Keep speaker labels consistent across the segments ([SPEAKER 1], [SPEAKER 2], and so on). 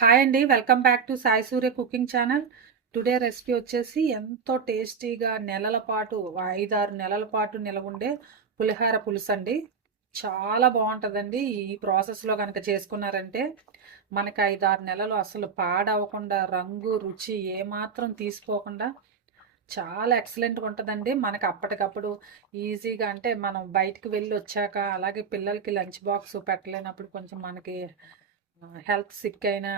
[SPEAKER 1] Hi అండి welcome back to Sai Surya cooking channel today recipe వచ్చేసి ఎంతో టేస్టీగా నెలల పాటు ఐదారు నెలల పాటు నిలవుండే పులిహార పులుసు అండి చాలా బాగుంటుందండి. ఈ ప్రాసెస్లో కనుక చేసుకున్నారంటే మనకి ఐదారు నెలలు అసలు పాడవకుండా రంగు రుచి ఏమాత్రం తీసుకోకుండా చాలా ఎక్సలెంట్గా ఉంటుందండి. మనకి అప్పటికప్పుడు ఈజీగా అంటే మనం బయటికి వెళ్ళి వచ్చాక అలాగే పిల్లలకి లంచ్ బాక్స్ పెట్టలేనప్పుడు కొంచెం మనకి హెల్త్ సిక్ అయినా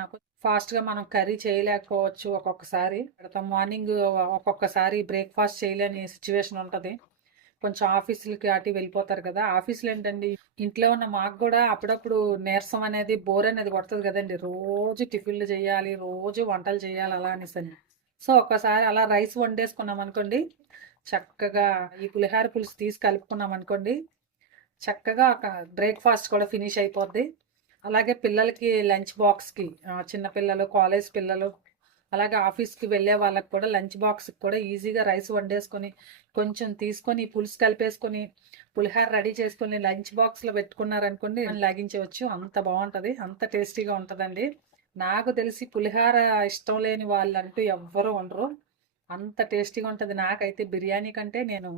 [SPEAKER 1] ఫాస్ట్గా మనం కర్రీ చేయలేకపోవచ్చు ఒక్కొక్కసారి. మార్నింగ్ ఒక్కొక్కసారి బ్రేక్ఫాస్ట్ చేయలేని సిచ్యువేషన్ ఉంటుంది. కొంచెం ఆఫీసులకి అటు వెళ్ళిపోతారు కదా. ఆఫీసులు ఏంటండి? ఇంట్లో ఉన్న మాకు కూడా అప్పుడప్పుడు నీరసం అనేది బోర్ అనేది కొడుతుంది కదండి. రోజు టిఫిన్లు చేయాలి రోజు వంటలు చేయాలి అలా అనేసి సో ఒక్కసారి అలా రైస్ వండేసుకున్నాం అనుకోండి చక్కగా ఈ పులిహార పులుసు తీసి కలుపుకున్నాం అనుకోండి చక్కగా ఒక బ్రేక్ఫాస్ట్ కూడా ఫినిష్ అయిపోద్ది. అలాగే పిల్లలకి లంచ్ బాక్స్కి చిన్న పిల్లలు కాలేజ్ పిల్లలు అలాగే ఆఫీస్కి వెళ్ళే వాళ్ళకి కూడా లంచ్ బాక్స్కి కూడా ఈజీగా రైస్ వండేసుకొని కొంచెం తీసుకొని పులుసు కలిపేసుకొని పులిహార రెడీ చేసుకొని లంచ్ బాక్స్లో పెట్టుకున్నారనుకోండి లాగించవచ్చు. అంత బాగుంటుంది అంత టేస్టీగా ఉంటుందండి. నాకు తెలిసి పులిహార ఇష్టం లేని వాళ్ళు అంటూ ఎవ్వరూ ఉండరు. అంత టేస్టీగా ఉంటుంది. నాకైతే బిర్యానీ కంటే నేను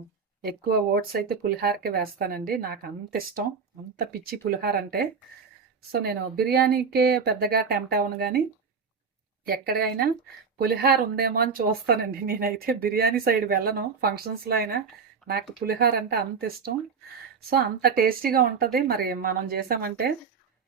[SPEAKER 1] ఎక్కువ ఓట్స్ అయితే పులిహారకే వేస్తానండి. నాకు అంత ఇష్టం. అంత పిచ్చి పులిహార అంటే సో నేను బిర్యానీకే పెద్దగా టెంప్ట్ అవ్వను కానీ ఎక్కడైనా పులిహార ఉందేమో అని చూస్తానండి. నేనైతే బిర్యానీ సైడ్ వెళ్ళను. ఫంక్షన్స్లో అయినా నాకు పులిహార అంటే అంత ఇష్టం. సో అంత టేస్టీగా ఉంటుంది. మరి మనం చేసామంటే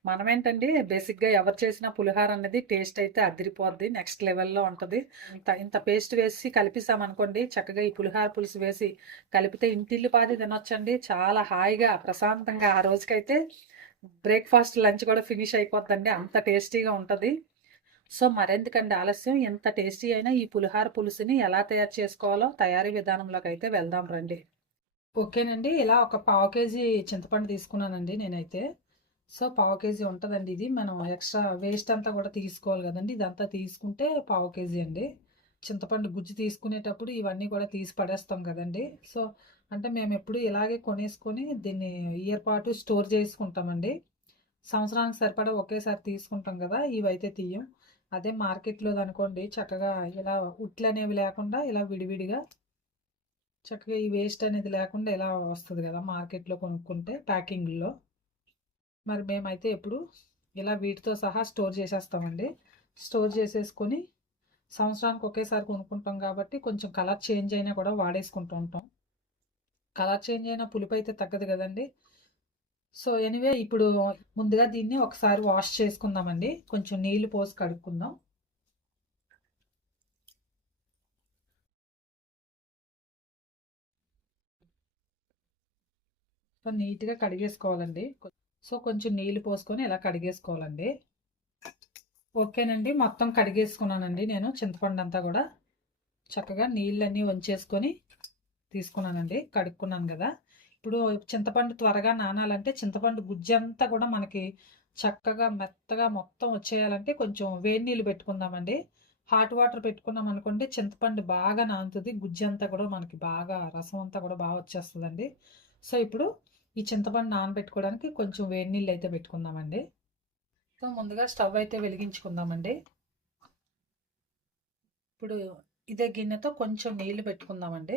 [SPEAKER 1] మనం ఏంటండి బేసిక్గా ఎవరు చేసిన పులిహార అనేది టేస్ట్ అయితే అదిరిపోద్ది. నెక్స్ట్ లెవెల్లో ఉంటుంది. ఇంత ఇంత పేస్ట్ వేసి కలిపిస్తామనుకోండి చక్కగా ఈ పులిహార పులుసు వేసి కలిపితే ఇంటిల్లి పాది తినొచ్చండి. చాలా హాయిగా ప్రశాంతంగా ఆ రోజుకైతే బ్రేక్ఫాస్ట్ లంచ్ కూడా ఫినిష్ అయిపోద్దండి. అంత టేస్టీగా ఉంటుంది. సో మరెందుకండి ఆలస్యం? ఎంత టేస్టీ అయినా ఈ పులిహార పులుసుని ఎలా తయారు చేసుకోవాలో తయారీ విధానంలోకి అయితే వెళ్దాం రండి. ఓకేనండి. ఇలా ఒక పావు కేజీ చింతపండు తీసుకున్నానండి నేనైతే. సో పావు కేజీ ఉంటుందండి ఇది. మనం ఎక్స్ట్రా వేస్ట్ అంతా కూడా తీసుకోవాలి కదండి. ఇదంతా తీసుకుంటే పావు కేజీ అండి. చింతపండు గుజ్జు తీసుకునేటప్పుడు ఇవన్నీ కూడా తీసి పడేస్తాం కదండి. సో అంటే మేము ఎప్పుడు ఇలాగే కొనేసుకొని దీన్ని ఇయర్ పాటు స్టోర్ చేసుకుంటామండి. సంవత్సరానికి సరిపడా ఒకేసారి తీసుకుంటాం కదా ఇవైతే తీయం. అదే మార్కెట్లో అనుకోండి చక్కగా ఇలా ఉట్లు అనేవి లేకుండా ఇలా విడివిడిగా చక్కగా ఈ వేస్ట్ అనేది లేకుండా ఇలా వస్తుంది కదా మార్కెట్లో కొనుక్కుంటే ప్యాకింగ్లో. మరి మేమైతే ఎప్పుడు ఇలా వీటితో సహా స్టోర్ చేసేస్తామండి. స్టోర్ చేసేసుకొని సంవత్సరానికి ఒకేసారి కొనుక్కుంటాం కాబట్టి కొంచెం కలర్ చేంజ్ అయినా కూడా వాడేసుకుంటూ ఉంటాం. కలర్ చేంజ్ అయిన పులుపు అయితే తగ్గదు కదండి. సో ఎనివే ఇప్పుడు ముందుగా దీన్ని ఒకసారి వాష్ చేసుకుందామండి. కొంచెం నీళ్ళు పోసి కడుక్కుందాం. నీట్గా కడిగేసుకోవాలండి. సో కొంచెం నీళ్ళు పోసుకొని ఇలా కడిగేసుకోవాలండి. ఓకేనండి. మొత్తం కడిగేసుకున్నానండి నేను చింతపండు అంతా కూడా. చక్కగా నీళ్ళన్నీ వంచేసుకొని తీసుకున్నానండి. కడుక్కున్నాను కదా! ఇప్పుడు చింతపండు త్వరగా నానాలంటే చింతపండు గుజ్జంతా కూడా మనకి చక్కగా మెత్తగా మొత్తం వచ్చేయాలంటే కొంచెం వేడి నీళ్ళు పెట్టుకుందామండి. హాట్ వాటర్ పెట్టుకున్నాం అనుకోండి చింతపండు బాగా నానుతుంది. గుజ్జంతా కూడా మనకి బాగా రసం అంతా కూడా బాగా వచ్చేస్తుందండి. సో ఇప్పుడు ఈ చింతపండు నానబెట్టుకోవడానికి కొంచెం వేడి నీళ్ళు అయితే పెట్టుకుందామండి. సో ముందుగా స్టవ్ అయితే వెలిగించుకుందామండి. ఇప్పుడు ఇదే గిన్నెతో కొంచెం నీళ్ళు పెట్టుకుందామండి.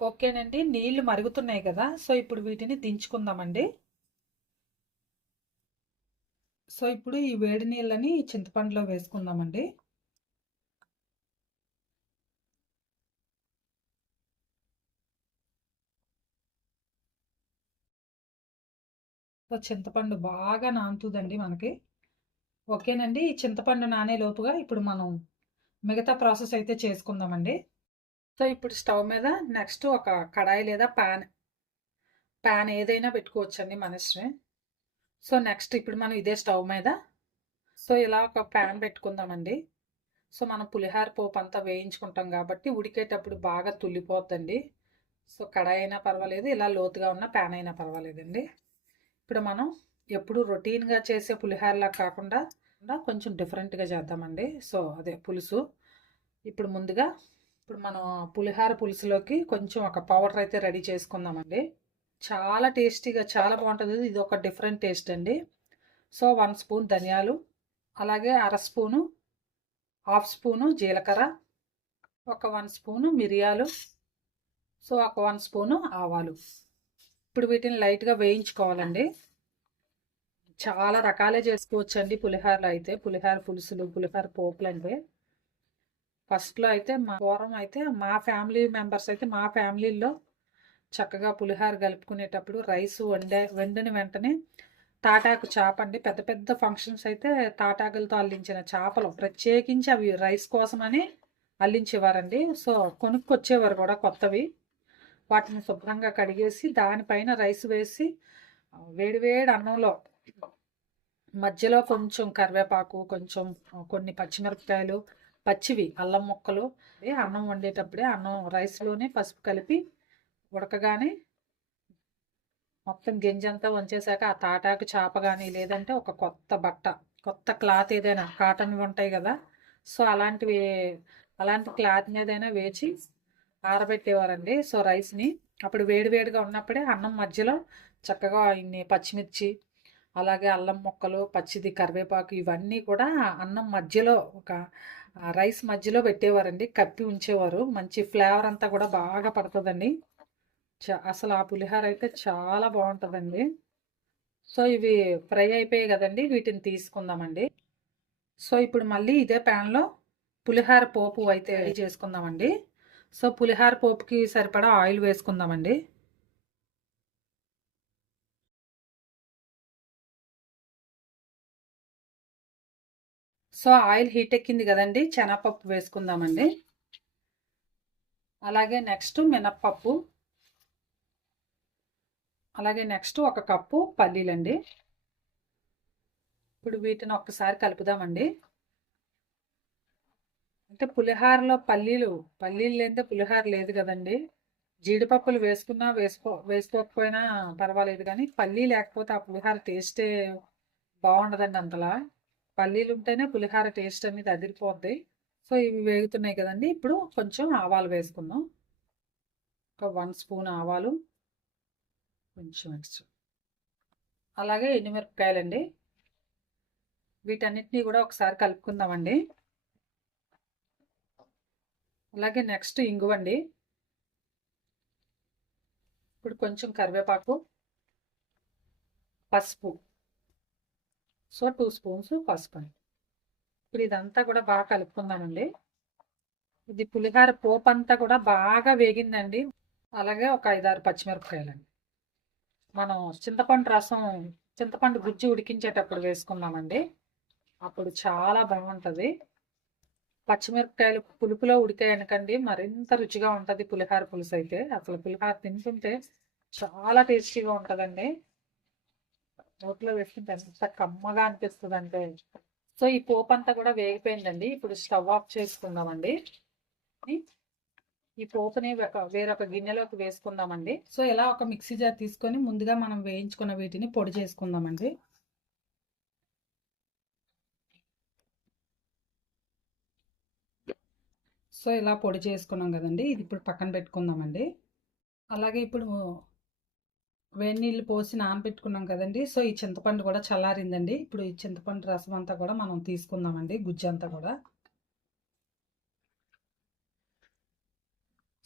[SPEAKER 1] ఓకేనండి నీళ్ళు మరుగుతున్నాయి కదా సో ఇప్పుడు వీటిని దించుకుందామండి. సో ఇప్పుడు ఈ వేడి నీళ్ళని చింతపండులో వేసుకుందామండి. సో చింతపండు బాగా నానుతుందండి మనకి. ఓకేనండి ఈ చింతపండు నానే లోపుగా ఇప్పుడు మనం మిగతా ప్రాసెస్ అయితే చేసుకుందామండి. సో ఇప్పుడు స్టవ్ మీద నెక్స్ట్ ఒక కడాయి లేదా ప్యాన్ ప్యాన్ ఏదైనా పెట్టుకోవచ్చండి మన ఇష్టమే. సో నెక్స్ట్ ఇప్పుడు మనం ఇదే స్టవ్ మీద సో ఇలా ఒక ప్యాన్ పెట్టుకుందామండి. సో మనం పులిహార పోపు అంతా వేయించుకుంటాం కాబట్టి ఉడికేటప్పుడు బాగా తుల్లిపోద్దండి. సో కడాయి అయినా పర్వాలేదు ఇలా లోతుగా ఉన్న ప్యాన్ అయినా పర్వాలేదండి. ఇప్పుడు మనం ఎప్పుడు రొటీన్గా చేసే పులిహారలా కాకుండా కొంచెం డిఫరెంట్గా చేద్దామండి. సో అదే పులుసు. ఇప్పుడు ముందుగా ఇప్పుడు మనం పులిహార పులుసులోకి కొంచెం ఒక పౌడర్ అయితే రెడీ చేసుకుందామండి. చాలా టేస్టీగా చాలా బాగుంటుంది. ఇది ఒక డిఫరెంట్ టేస్ట్ అండి. సో వన్ స్పూన్ ధనియాలు అలాగే అర స్పూను హాఫ్ స్పూను జీలకర్ర ఒక వన్ స్పూను మిరియాలు సో ఒక వన్ స్పూను ఆవాలు. ఇప్పుడు వీటిని లైట్గా వేయించుకోవాలండి. చాలా రకాలే చేసుకోవచ్చండి పులిహారలు అయితే. పులిహోర పులుసులు పులిహోర పోపులు అంటే ఫస్ట్లో అయితే మా పూర్వం అయితే మా ఫ్యామిలీ మెంబర్స్ అయితే మా ఫ్యామిలీలో చక్కగా పులిహోర కలుపుకునేటప్పుడు రైస్ వండే వండిన వెంటనే తాటాకు చేప అండి. పెద్ద పెద్ద ఫంక్షన్స్ అయితే తాటాకులతో అల్లించిన చేపలు ప్రత్యేకించి అవి రైస్ కోసమని అల్లించేవారండి. సో కొనుక్కొచ్చేవారు కూడా కొత్తవి. వాటిని శుభ్రంగా కడిగేసి దానిపైన రైస్ వేసి వేడివేడి అన్నంలో మధ్యలో కొంచెం కరివేపాకు కొంచెం కొన్ని పచ్చిమిరపకాయలు పచ్చివి అల్లం ముక్కలు అన్నం వండేటప్పుడే అన్నం రైస్లోనే పసుపు కలిపి ఉడకగానే మొత్తం గింజంతా వంచేసాక ఆ తాటాకు చేప కానీ లేదంటే ఒక కొత్త బట్ట కొత్త క్లాత్ ఏదైనా కాటన్ ఉంటాయి కదా సో అలాంటివి అలాంటి క్లాత్ మీదైనా వేచి ఆరబెట్టేవారండి. సో రైస్ని అప్పుడు వేడివేడిగా ఉన్నప్పుడే అన్నం మధ్యలో చక్కగా ఇన్ని పచ్చిమిర్చి అలాగే అల్లం ముక్కలు పచ్చిది కరివేపాకు ఇవన్నీ కూడా అన్నం మధ్యలో ఒక రైస్ మధ్యలో పెట్టేవారండి. కప్పి ఉంచేవారు. మంచి ఫ్లేవర్ అంతా కూడా బాగా పడుతుందండి. అసలు ఆ పులిహోర అయితే చాలా బాగుంటుందండి. సో ఇవి ఫ్రై అయిపోయాయి కదండి. వీటిని తీసుకుందామండి. సో ఇప్పుడు మళ్ళీ ఇదే ప్యాన్లో పులిహోర పోపు అయితే చేసుకుందామండి. సో పులిహోర పోపుకి సరిపడా ఆయిల్ వేసుకుందామండి. సో ఆయిల్ హీట్ ఎక్కింది కదండి శనగపప్పు వేసుకుందామండి. అలాగే నెక్స్ట్ మినప్పప్పు. అలాగే నెక్స్ట్ ఒక కప్పు పల్లీలండి. ఇప్పుడు వీటిని ఒక్కసారి కలుపుదామండి. అంటే పులిహారలో పల్లీలు పల్లీలు లేనిదే పులిహార లేదు కదండి. జీడిపప్పులు వేసుకున్నా వేసుకో వేసుకోకపోయినా పర్వాలేదు కానీ పల్లీ లేకపోతే ఆ పులిహార టేస్టే బాగుండదండి అంతలా. పల్లీలు ఉంటేనే పులిహార టేస్ట్ అనేది అదిరిపోద్ది. సో ఇవి వేగుతున్నాయి కదండి. ఇప్పుడు కొంచెం ఆవాలు వేసుకుందాం. ఒక వన్ స్పూన్ ఆవాలు. కొంచెం ఎక్స్ట్రా అలాగే ఎండుమిరపకాయలండి. వీటన్నిటినీ కూడా ఒకసారి కలుపుకుందామండి. అలాగే నెక్స్ట్ ఇంగువండి. ఇప్పుడు కొంచెం కరివేపాకు పసుపు. సో టూ స్పూన్స్ పసుపు. అండి ఇప్పుడు ఇదంతా కూడా బాగా కలుపుకుందామండి. ఇది పులిహార పోపు అంతా కూడా బాగా వేగిందండి. అలాగే ఒక ఐదారు పచ్చిమిరపకాయలండి. మనం చింతపండు రసం చింతపండు గుజ్జు ఉడికించేటప్పుడు వేసుకున్నామండి అప్పుడు చాలా బాగుంటుంది. పచ్చిమిరపకాయలు పులుపులో ఉడికాయనకండి మరింత రుచిగా ఉంటుంది పులిహార పులుసు అయితే అసలు పులిహార తింటుంటే చాలా టేస్టీగా ఉంటుందండి. నోట్లో వేసుకుంటే ఎంత కమ్మగా అనిపిస్తుంది అంటే సో ఈ పోపు అంతా కూడా వేగిపోయిందండి. ఇప్పుడు స్టవ్ ఆఫ్ చేసుకుందామండి. ఈ పోపుని వేరొక గిన్నెలోకి వేసుకుందామండి. సో ఇలా ఒక మిక్సీ జార్ తీసుకొని ముందుగా మనం వేయించుకున్న వీటిని పొడి చేసుకుందామండి. సో ఇలా పొడి చేసుకున్నాం కదండి. ఇది ఇప్పుడు పక్కన పెట్టుకుందామండి. అలాగే ఇప్పుడు వేడి నీళ్ళు పోసి నానబెట్టుకున్నాం కదండి. సో ఈ చింతపండు కూడా చల్లారిందండి. ఇప్పుడు ఈ చింతపండు రసం అంతా కూడా మనం తీసుకుందామండి గుజ్జు అంతా కూడా.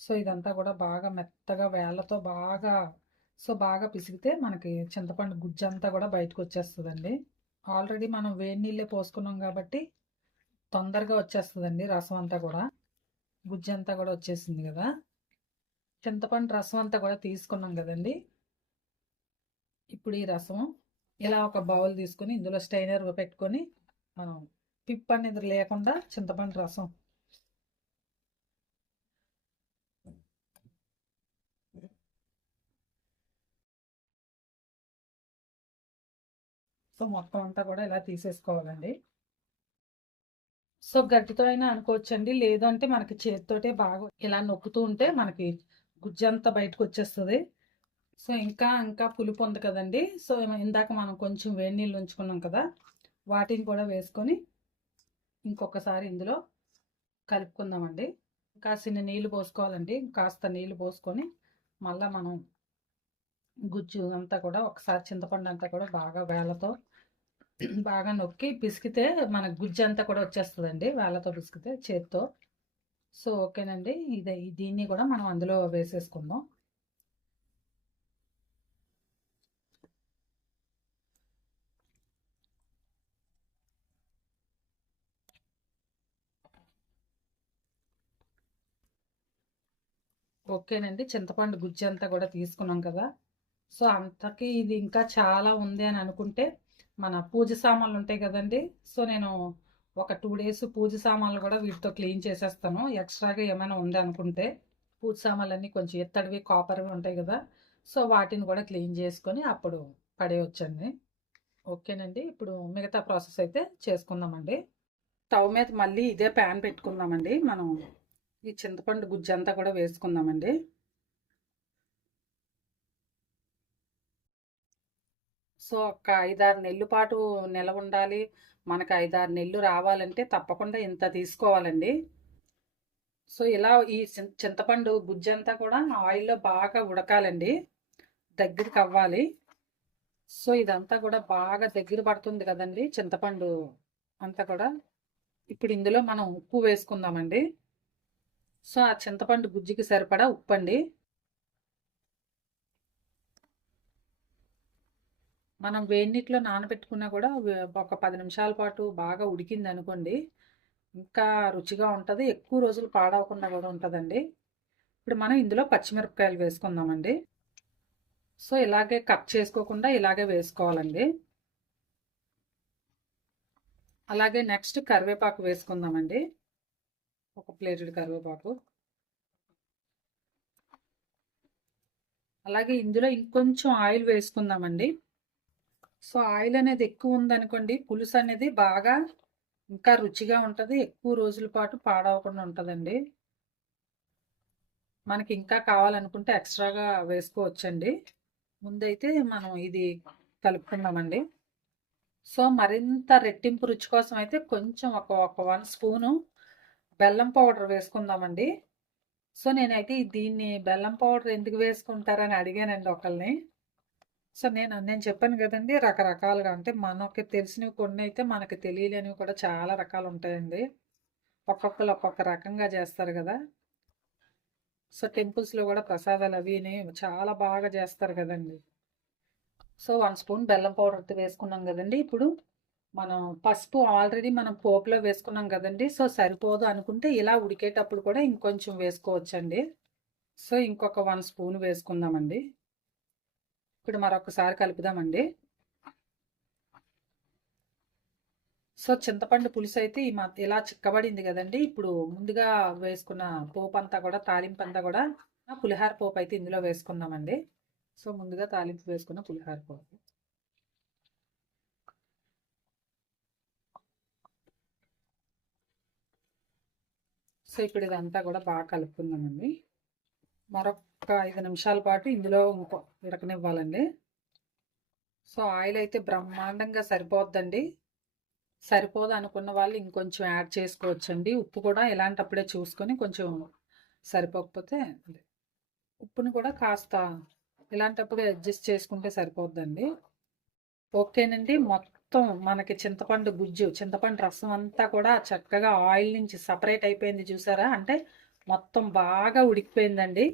[SPEAKER 1] సో ఇదంతా కూడా బాగా మెత్తగా వేళ్ళతో బాగా సో బాగా పిసిగితే మనకి చింతపండు గుజ్జు అంతా కూడా బయటకు వచ్చేస్తుందండి. ఆల్రెడీ మనం వేడి నీళ్ళే పోసుకున్నాం కాబట్టి తొందరగా వచ్చేస్తుందండి రసం అంతా కూడా. గుజ్జు అంతా కూడా వచ్చేసింది కదా. చింతపండు రసం అంతా కూడా తీసుకున్నాం కదండి. ఇప్పుడు ఈ రసం ఇలా ఒక బౌల్ తీసుకొని ఇందులో స్టైనర్ పెట్టుకొని మనం పిప్ అనేది లేకుండా చింతపండు రసం. సో మొత్తం అంతా కూడా ఇలా తీసేసుకోవాలండి. సో గట్టితో అయినా అనుకోవచ్చండి. అండి లేదంటే మనకి చేతితోటే బాగా ఇలా నొక్కుతూ ఉంటే మనకి గుజ్జంతా బయటకు వచ్చేస్తుంది. సో ఇంకా ఇంకా పులుపు ఉంది కదండి. సో ఇందాక మనం కొంచెం వేడి నీళ్ళు ఉంచుకున్నాం కదా వాటిని కూడా వేసుకొని ఇంకొకసారి ఇందులో కలుపుకుందామండి. కాసిన నీళ్ళు పోసుకోవాలండి. కాస్త నీళ్ళు పోసుకొని మళ్ళీ మనం గుజ్జు అంతా కూడా ఒకసారి చింతపండు అంతా కూడా బాగా వేలతో బాగా నొక్కి పిసికితే మన గుజ్జు అంతా కూడా వచ్చేస్తుందండి వేళ్ళతో పిసికితే చేత్తో. సో ఓకేనండి. ఇది దీన్ని కూడా మనం అందులో వేసేసుకుందాం. ఓకేనండి చింతపండు గుజ్జు అంతా కూడా తీసుకున్నాం కదా. సో అంతకి ఇది ఇంకా చాలా ఉంది అని అనుకుంటే మన పూజ సామాన్లు ఉంటాయి కదండి. సో నేను ఒక టూ డేస్ పూజ సామాన్లు కూడా వీటితో క్లీన్ చేసేస్తాను. ఎక్స్ట్రాగా ఏమైనా ఉంది అనుకుంటే పూజ సామాన్లు అన్నీ కొంచెం ఎత్తడివి కాపర్వి ఉంటాయి కదా. సో వాటిని కూడా క్లీన్ చేసుకొని అప్పుడు పడేయొచ్చండి. ఓకేనండి. ఇప్పుడు మిగతా ప్రాసెస్ అయితే చేసుకుందామండి. స్టవ్ మీద మళ్ళీ ఇదే ప్యాన్ పెట్టుకుందామండి. మనం ఈ చింతపండు గుజ్జు అంతా కూడా వేసుకుందామండి. సో ఒక ఐదారు నెలలు పాటు నిలవ ఉండాలి. మనకు ఐదారు నెల్లు రావాలంటే తప్పకుండా ఇంత తీసుకోవాలండి. సో ఇలా ఈ చింతపండు గుజ్జు అంతా కూడా ఆయిల్లో బాగా ఉడకాలండి. దగ్గరికి అవ్వాలి. సో ఇదంతా కూడా బాగా దగ్గర పడుతుంది కదండి చింతపండు అంతా కూడా. ఇప్పుడు ఇందులో మనం ఉప్పు వేసుకుందామండి. సో ఆ చింతపండు గుజ్జుకి సరిపడా ఉప్పండి. మనం మనం వేడినీటిలో నానబెట్టుకున్నా కూడా ఒక పది నిమిషాల పాటు బాగా ఉడికింది అనుకోండి ఇంకా రుచిగా ఉంటుంది. ఎక్కువ రోజులు పాడవకుండా కూడా ఉంటుందండి. ఇప్పుడు మనం ఇందులో పచ్చిమిరపకాయలు వేసుకుందామండి. సో ఇలాగే కట్ చేసుకోకుండా ఇలాగే వేసుకోవాలండి. అలాగే నెక్స్ట్ కరివేపాకు వేసుకుందామండి. ఒక ప్లేటెడ్ కరివేపాకు. అలాగే ఇందులో ఇంకొంచెం ఆయిల్ వేసుకుందామండి. సో ఆయిల్ అనేది ఎక్కువ ఉందనుకోండి పులుసు అనేది బాగా ఇంకా రుచిగా ఉంటుంది ఎక్కువ రోజుల పాటు పాడవకుండా ఉంటుందండి. మనకి ఇంకా కావాలనుకుంటే ఎక్స్ట్రాగా వేసుకోవచ్చండి. ముందైతే మనం ఇది కలుపుకుందామండి. సో మరింత రెట్టింపు రుచి కోసం అయితే కొంచెం ఒక ఒక వన్ స్పూను బెల్లం పౌడర్ వేసుకుందామండి. సో నేనైతే దీన్ని బెల్లం పౌడర్ ఎందుకు వేసుకుంటారని అడిగానండి ఒకళ్ళని. సో నేను నేను చెప్పాను కదండి రకరకాలుగా అంటే మనకి తెలిసినవి కొన్ని అయితే మనకి తెలియలేనివి కూడా చాలా రకాలు ఉంటాయండి. ఒక్కొక్కరు ఒక్కొక్క రకంగా చేస్తారు కదా. సో టెంపుల్స్లో కూడా ప్రసాదాలు అవిని చాలా బాగా చేస్తారు కదండి. సో వన్ స్పూన్ బెల్లం పౌడర్ వేసుకున్నాం కదండి ఇప్పుడు. మనం పసుపు ఆల్రెడీ మనం పోపులో వేసుకున్నాం కదండి. సో సరిపోదు అనుకుంటే ఇలా ఉడికేటప్పుడు కూడా ఇంకొంచెం వేసుకోవచ్చండి. సో ఇంకొక వన్ స్పూన్ వేసుకుందామండి. ఇప్పుడు మరొకసారి కలుపుదామండి. సో చింతపండు పులుసు అయితే ఈ ఇలా చిక్కబడింది కదండి. ఇప్పుడు ముందుగా వేసుకున్న పోపు అంతా కూడా తాలింపు అంతా కూడా పులిహార పోపు అయితే ఇందులో వేసుకుందామండి. సో ముందుగా తాలింపు వేసుకున్న పులిహార పోపు. సో ఇప్పుడు ఇదంతా కూడా బాగా కలుపుకుందామండి. మరొక ఐదు నిమిషాల పాటు ఇందులో ఇంకో ఉడకనివ్వాలండి సో ఆయిల్ అయితే బ్రహ్మాండంగా సరిపోద్దండి. సరిపోదు అనుకున్న వాళ్ళు ఇంకొంచెం యాడ్ చేసుకోవచ్చండి. ఉప్పు కూడా ఇలాంటప్పుడే చూసుకొని కొంచెం సరిపోకపోతే ఉప్పుని కూడా కాస్త ఇలాంటప్పుడు అడ్జస్ట్ చేసుకుంటే సరిపోద్దండి. ఓకేనండి. మొత్తం మొత్తం మనకి చింతపండు గుజ్జు చింతపండు రసం అంతా కూడా చక్కగా ఆయిల్ నుంచి సపరేట్ అయిపోయింది చూసారా? అంటే మొత్తం బాగా ఉడికిపోయిందండి.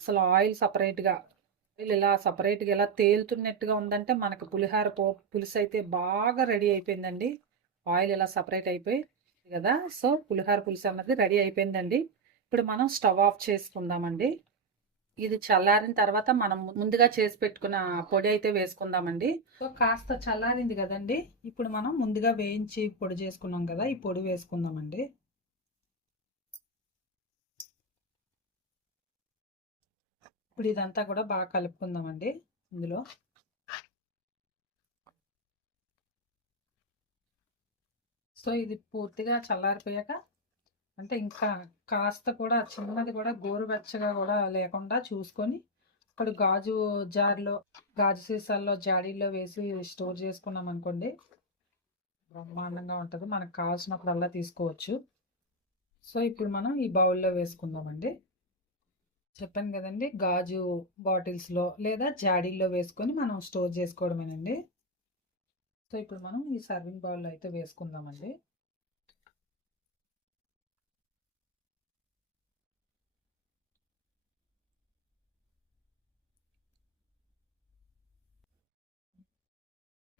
[SPEAKER 1] అసలు ఆయిల్ సపరేట్గా ఆయిల్ ఇలా సపరేట్గా ఇలా తేలుతున్నట్టుగా ఉందంటే మనకు పులిహార పో పులుసు అయితే బాగా రెడీ అయిపోయిందండి. ఆయిల్ ఇలా సపరేట్ అయిపోయి కదా? సో పులిహార పులుసు అన్నది రెడీ అయిపోయిందండి. ఇప్పుడు మనం స్టవ్ ఆఫ్ చేసుకుందామండి. ఇది చల్లారిన తర్వాత మనం ముందుగా చేసి పెట్టుకున్న పొడి అయితే వేసుకుందామండి. సో కాస్త చల్లారింది కదండి. ఇప్పుడు మనం ముందుగా వేయించి పొడి చేసుకున్నాం కదా ఈ పొడి వేసుకుందామండి. ఇప్పుడు ఇదంతా కూడా బాగా కలుపుకుందామండి ఇందులో. సో ఇది పూర్తిగా చల్లారిపోయాక అంటే ఇంకా కాస్త కూడా చిన్నది కూడా గోరువెచ్చగా కూడా లేకుండా చూసుకొని ఇక్కడ గాజు జార్లో గాజు సీసాల్లో జాడీల్లో వేసి స్టోర్ చేసుకున్నాం అనుకోండి. బ్రహ్మాండంగా ఉంటుంది. మనకు కావాల్సినప్పుడల్లా తీసుకోవచ్చు. సో ఇప్పుడు మనం ఈ బౌల్లో వేసుకుందామండి. చెప్పాను కదండి గాజు బాటిల్స్లో లేదా జాడీల్లో వేసుకొని మనం స్టోర్ చేసుకోవడమేనండి. సో ఇప్పుడు మనం ఈ సర్వింగ్ బౌల్లో అయితే వేసుకుందామండి.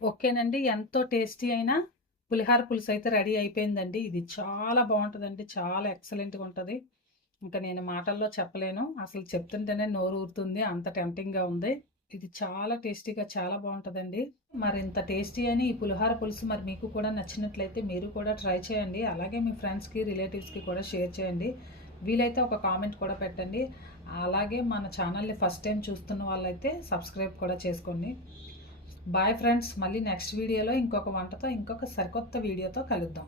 [SPEAKER 1] ఓకేనండి. ఎంతో టేస్టీ అయినా పులిహార పులుసు అయితే రెడీ అయిపోయిందండి. ఇది చాలా బాగుంటుందండి. చాలా ఎక్సలెంట్గా ఉంటుంది. ఇంకా నేను మాటల్లో చెప్పలేను. అసలు చెప్తుంటేనే నోరు ఊరుతుంది. అంత టెంప్టింగ్గా ఉంది. ఇది చాలా టేస్టీగా చాలా బాగుంటుందండి. మరి ఇంత టేస్టీ అని ఈ పులిహార పులుసు మరి మీకు కూడా నచ్చినట్లయితే మీరు కూడా ట్రై చేయండి. అలాగే మీ ఫ్రెండ్స్కి రిలేటివ్స్కి కూడా షేర్ చేయండి. వీలైతే ఒక కామెంట్ కూడా పెట్టండి. అలాగే మన ఛానల్ని ఫస్ట్ టైం చూస్తున్న వాళ్ళైతే సబ్స్క్రైబ్ కూడా చేసుకోండి. బాయ్ ఫ్రెండ్స్ మళ్ళీ నెక్స్ట్ వీడియోలో ఇంకొక వంటతో ఇంకొక సరికొత్త వీడియోతో కలుద్దాం.